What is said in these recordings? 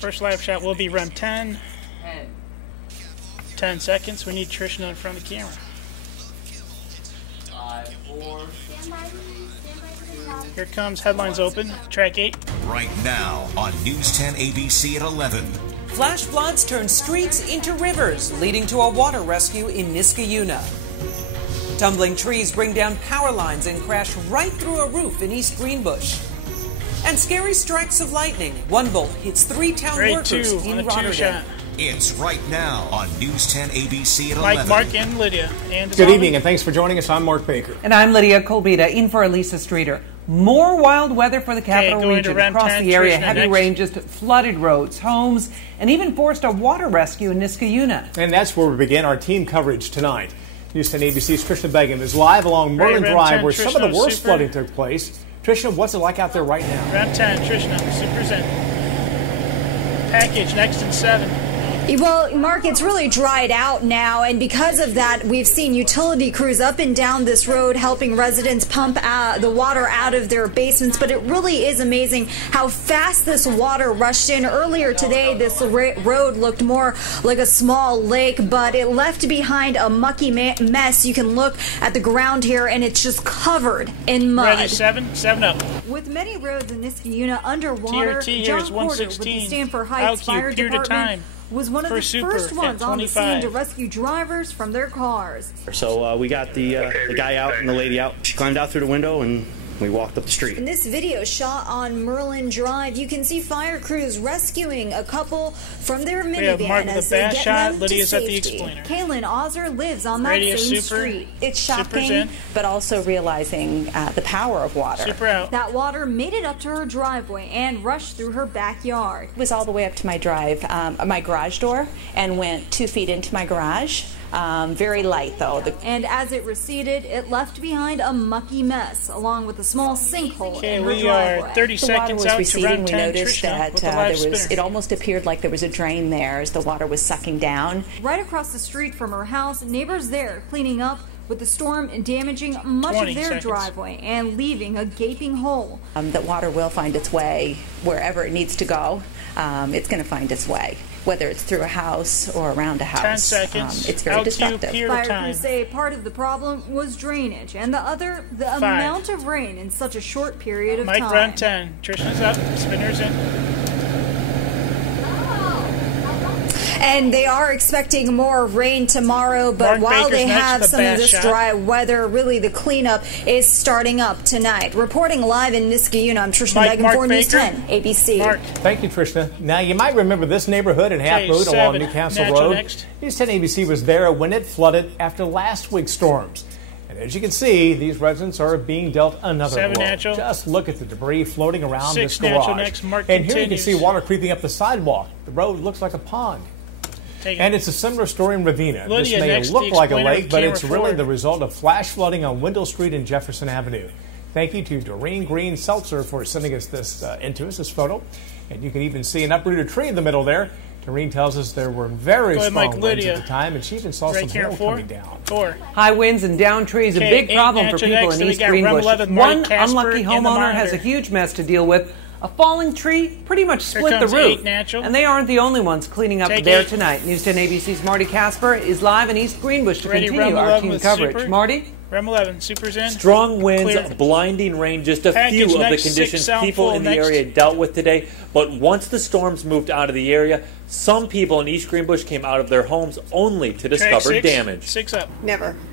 First live shot will be run 10. 10 seconds. We need Trishna in front of the camera. 5, 4. Here comes headlines open. Track 8. Right now on News 10 ABC at 11. Flash floods turn streets into rivers, leading to a water rescue in Niskayuna. Tumbling trees bring down power lines and crash right through a roof in East Greenbush. And scary strikes of lightning. One bolt hits 3 town workers in Rotterdam. It's right now on News 10 ABC at 11. Mike, Mark, and Lydia. And good evening, and thanks for joining us. I'm Mark Baker. And I'm Lydia Colbita, in for Elisa Streeter. More wild weather for the capital region. Across the area, heavy rain just flooded roads, homes, and even forced a water rescue in Niskayuna. And that's where we begin our team coverage tonight. News 10 ABC's Trishna Begum is live along Merlin Drive, where some of the worst flooding took place. Trishna, what's it like out there right now? Round 10, Trishna, Super's in. Package next in 7. Well, Mark, it's really dried out now, and because of that, we've seen utility crews up and down this road helping residents pump the water out of their basements. But it really is amazing how fast this water rushed in. Earlier today, this road looked more like a small lake, but it left behind a mucky mess. You can look at the ground here, and it's just covered in mud. Ready, 7 up. With many roads in Niskayuna underwater, TRT John is Porter with the Stanford Heights Fire Department was one of the first ones on the scene to rescue drivers from their cars. So we got the guy out and the lady out. She climbed out through the window and we walked up the street. In this video shot on Merlin Drive, you can see fire crews rescuing a couple from their minivan as they get them to safety. Kaylin Ozer lives on that same street. It's shocking, but also realizing the power of water. That water made it up to her driveway and rushed through her backyard. It was all the way up to my my garage door, and went 2 feet into my garage. Very light, though. And as it receded, it left behind a mucky mess, along with a small sinkhole in her driveway. Are 30 seconds out to round 10. We noticed that it almost appeared like there was a drain there as the water was sucking down. Right across the street from her house, neighbors there cleaning up with the storm damaging much of their driveway and leaving a gaping hole. That water will find its way wherever it needs to go. It's going to find its way, whether it's through a house or around a house. 10 seconds. It's very destructive. Fire crews say part of the problem was drainage, and the other, the amount of rain in such a short period of time. Mike, round 10. Trishna's up. Spinner's in. And they are expecting more rain tomorrow, but while they have some of this dry weather, really the cleanup is starting up tonight. Reporting live in Niskayuna, I'm Trishna Begum for News 10 ABC. Thank you, Trishna. Now, you might remember this neighborhood in Half Moon along Newcastle Road. News 10 ABC was there when it flooded after last week's storms. And as you can see, these residents are being dealt another blow. Just look at the debris floating around this garage. And here you can see water creeping up the sidewalk. The road looks like a pond. And it's a similar story in Ravenna. This may look like a lake, but it's really the result of flash flooding on Wendell Street and Jefferson Avenue. Thank you to Doreen Green Seltzer for sending us this this photo. And you can even see an uprooted tree in the middle there. Doreen tells us there were very strong winds at the time, and she even saw some hail coming down. High winds and down trees, a big problem for people in East Greenbush. One unlucky homeowner has a huge mess to deal with. A falling tree pretty much split the roof, and they aren't the only ones cleaning up there tonight. News 10 ABC's Marty Casper is live in East Greenbush to continue our team coverage. Marty? Rem 11, Super's in. Strong winds, blinding rain, just a few of the conditions people in the area dealt with today. But once the storms moved out of the area, some people in East Greenbush came out of their homes only to discover damage. 6 up.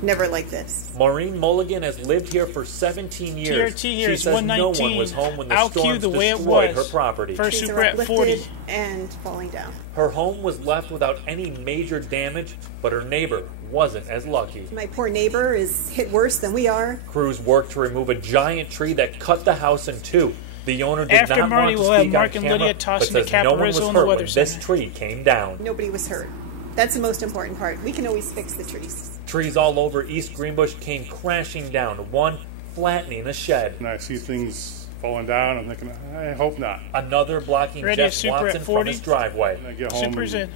Never like this. Maureen Mulligan has lived here for 17 years. TRT here is says 119. No one was home when the storms the way destroyed her property. First Super at 40. And falling down. Her home was left without any major damage, but her neighbor wasn't as lucky. My poor neighbor is hit worse than we are. Crews worked to remove a giant tree that cut the house in two. The owner did not want to speak on camera, but says no one was hurt when this tree came down. Nobody was hurt. That's the most important part. We can always fix the trees. Trees all over East Greenbush came crashing down, one flattening a shed. And I see things falling down, I'm thinking, I hope not. Another blocking Jeff Watson from his driveway. And I get home and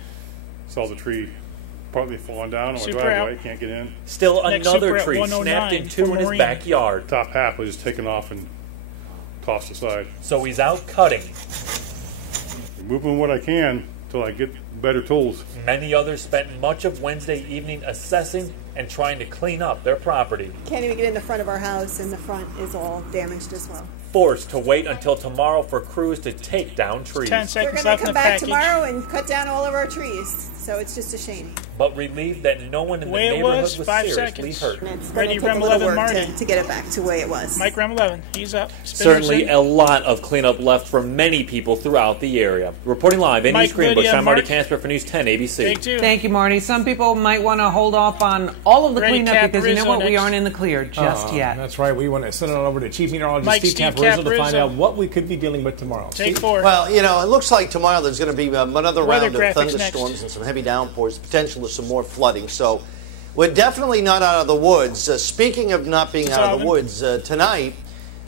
saw the tree partly falling down on my driveway, can't get in. Still another tree snapped in two in his backyard. Top half was just taken off and tossed aside. So he's out cutting. We moving what I can until I get better tools. Many others spent much of Wednesday evening assessing and trying to clean up their property. Can't even get in the front of our house, and the front is all damaged as well. Forced to wait until tomorrow for crews to take down trees. 10 seconds We're going to come back tomorrow and cut down all of our trees, so it's just a shame. But relieved that no one in the neighborhood was seriously hurt. It's going to take a little work to get it back to the way it was. Mike Ram 11, he's up. Certainly a lot of cleanup left for many people throughout the area. Reporting live in East Greenbush, I'm Marty Casper for News 10 ABC. Thank you, Marty. Some people might want to hold off on all of the cleanup because you know what? We aren't in the clear just yet. That's right. We want to send it over to Chief Meteorologist Steve Caprizzo to find out what we could be dealing with tomorrow. Take 4. Well, you know, it looks like tomorrow there's going to be another round of thunderstorms and some heavy downpours, potential of some more flooding. So we're definitely not out of the woods. Speaking of not being out of the woods, tonight,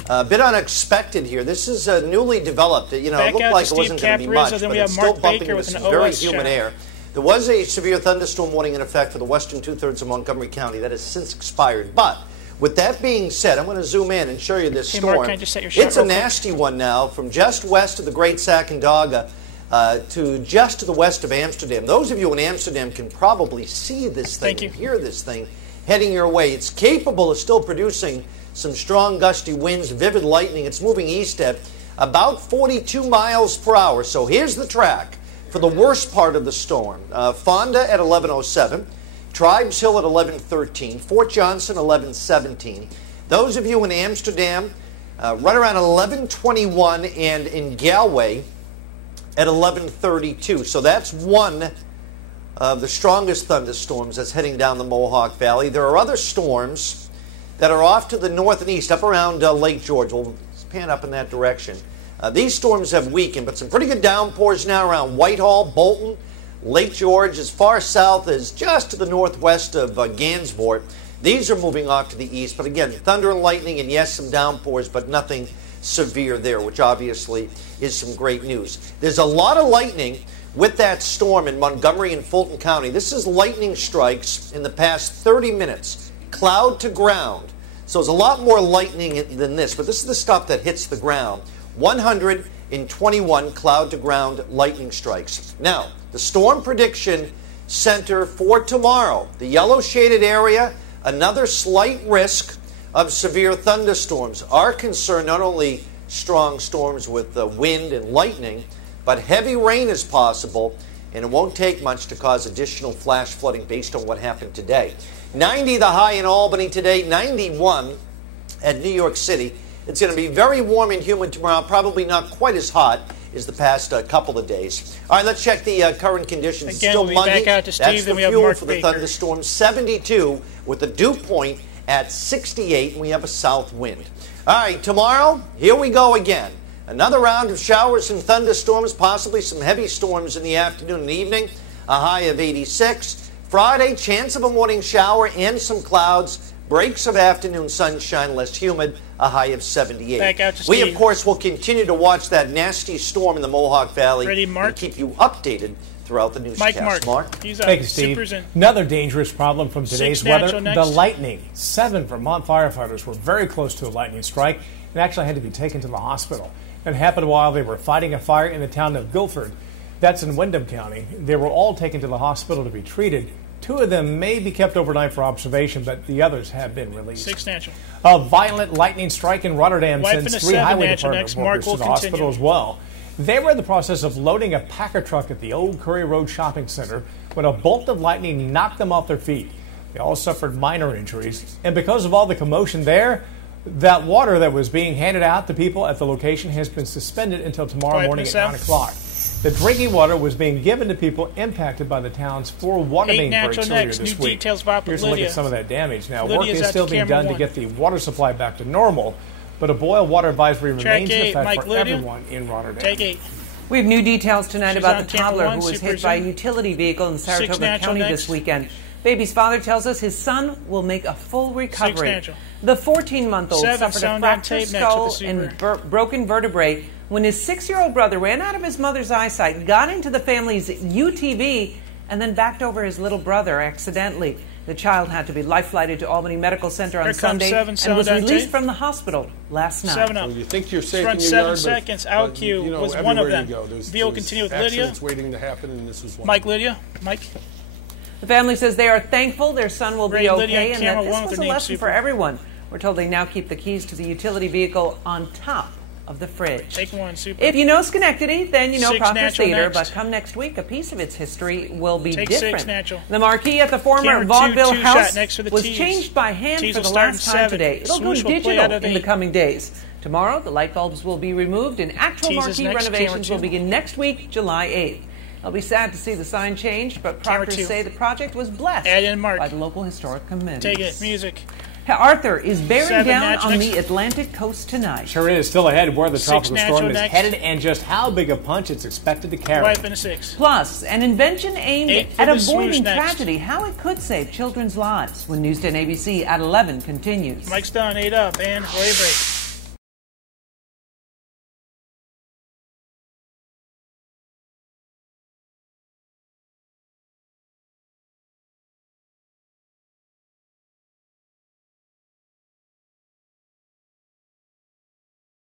a bit unexpected here. This is newly developed. You know, it looked like it wasn't going to be much, but it's still bumping into some very humid air. There was a severe thunderstorm warning in effect for the western two-thirds of Montgomery County. That has since expired. But with that being said, I'm going to zoom in and show you this storm. Mark, can I just set your shot it's a nasty one now, from just west of the Great Sacandaga to just to the west of Amsterdam. Those of you in Amsterdam can probably see this thing and hear this thing heading your way. It's capable of still producing some strong gusty winds, vivid lightning. It's moving east at about 42 miles per hour. So here's the track for the worst part of the storm. Fonda at 11:07. Tribes Hill at 11:13, Fort Johnson 11:17. Those of you in Amsterdam, right around 11:21, and in Galway at 11:32. So that's one of the strongest thunderstorms that's heading down the Mohawk Valley. There are other storms that are off to the north and east, up around Lake George. We'll pan up in that direction. These storms have weakened, but some pretty good downpours now around Whitehall, Bolton, Lake George, as far south as just to the northwest of Gansevoort. These are moving off to the east, but again, thunder and lightning, and yes, some downpours, but nothing severe there, which obviously is some great news. There's a lot of lightning with that storm in Montgomery and Fulton County. This is lightning strikes in the past 30 minutes, cloud to ground. So there's a lot more lightning than this, but this is the stuff that hits the ground. 121 cloud to ground lightning strikes. Now, the Storm Prediction Center for tomorrow, the yellow shaded area, another slight risk of severe thunderstorms. Our concern, not only strong storms with wind and lightning, but heavy rain is possible, and it won't take much to cause additional flash flooding based on what happened today. 90 the high in Albany today, 91 at New York City. It's going to be very warm and humid tomorrow, probably not quite as hot as the past couple of days. All right, let's check the current conditions. Again, Still we'll Monday. back out to Steve, That's then the we have fuel Mark for the Baker. thunderstorm. 72 with the dew point at 68, and we have a south wind. All right, tomorrow, here we go again. Another round of showers and thunderstorms, possibly some heavy storms in the afternoon and evening, a high of 86. Friday, chance of a morning shower and some clouds, breaks of afternoon sunshine, less humid, a high of 78. Back out to We, Steve. of course, will continue to watch that nasty storm in the Mohawk Valley. Ready, Mark? And keep you updated throughout the newscast. Mark. He's up. Thank you, Steve. Supers in. Another dangerous problem from today's weather, natural next. the lightning. 7 Vermont firefighters were very close to a lightning strike and actually had to be taken to the hospital. It happened while they were fighting a fire in the town of Guilford. That's in Windham County. They were all taken to the hospital to be treated. 2 of them may be kept overnight for observation, but the others have been released. 6 natural. A violent lightning strike in Rotterdam Wife sends and a 3 7 highway natural department next. Mark workers to will the continue. hospital as well. They were in the process of loading a Packer truck at the Old Curry Road Shopping Center when a bolt of lightning knocked them off their feet. They all suffered minor injuries, and because of all the commotion there, that water that was being handed out to people at the location has been suspended until tomorrow morning at 9 o'clock. The drinking water was being given to people impacted by the town's 4 water 8 main breaks natural earlier next. this New week. details about Here's a look Lydia. at some of that damage. Now, Lydia's work is out still to being camera done to 1. get the water supply back to normal, but a boil water advisory remains in 8, effect Mike for Lydia. everyone in Rotterdam. Take 8. We have new details tonight She's about on the camera toddler 1, who was hit supers by a in. utility vehicle in 6 Saratoga natural County next. this weekend. Baby's father tells us his son will make a full recovery. natural. The 14-month-old 7 suffered a sound on fractured tape next skull with the and broken vertebrae when his 6-year-old brother ran out of his mother's eyesight, got into the family's UTV, and then backed over his little brother accidentally. The child had to be life-flighted to Albany Medical Center on Sunday and was released from the hospital last night. 7 up. So you think you're safe Front in your 7 yard, seconds. but, Out cue was one of them. Veal continue with Lydia. Accidents waiting to happen, and this is one. Mike, Lydia. Mike. The family says they are thankful their son will be okay and that this was a lesson super. for everyone. We're told they now keep the keys to the utility vehicle on top of the fridge. Take one, super. If you know Schenectady, then you know 6 Proctor Theater, next. but come next week, a piece of its history will be Take different. 6 natural. The marquee at the former Camera vaudeville two house next for the was tees. changed by hand Tees for will the start last in time 7. today. It'll go Swoosh will play digital out of in the 8. coming days. Tomorrow, the light bulbs will be removed and actual Tees is marquee next, renovations camera will 2. begin next week, July 8th. It'll be sad to see the sign changed, but proctors say the project was blessed by the local historic committee. Take it. Music. Arthur is bearing 7 down on next. the Atlantic coast tonight. Sure is. Still ahead where the 6 tropical storm is next. headed and just how big a punch it's expected to carry. Wipe in a 6. Plus, an invention aimed 8 for at the swoosh avoiding next. tragedy, how it could save children's lives when News 10 ABC at 11 continues. Mike's done. 8 up and play break.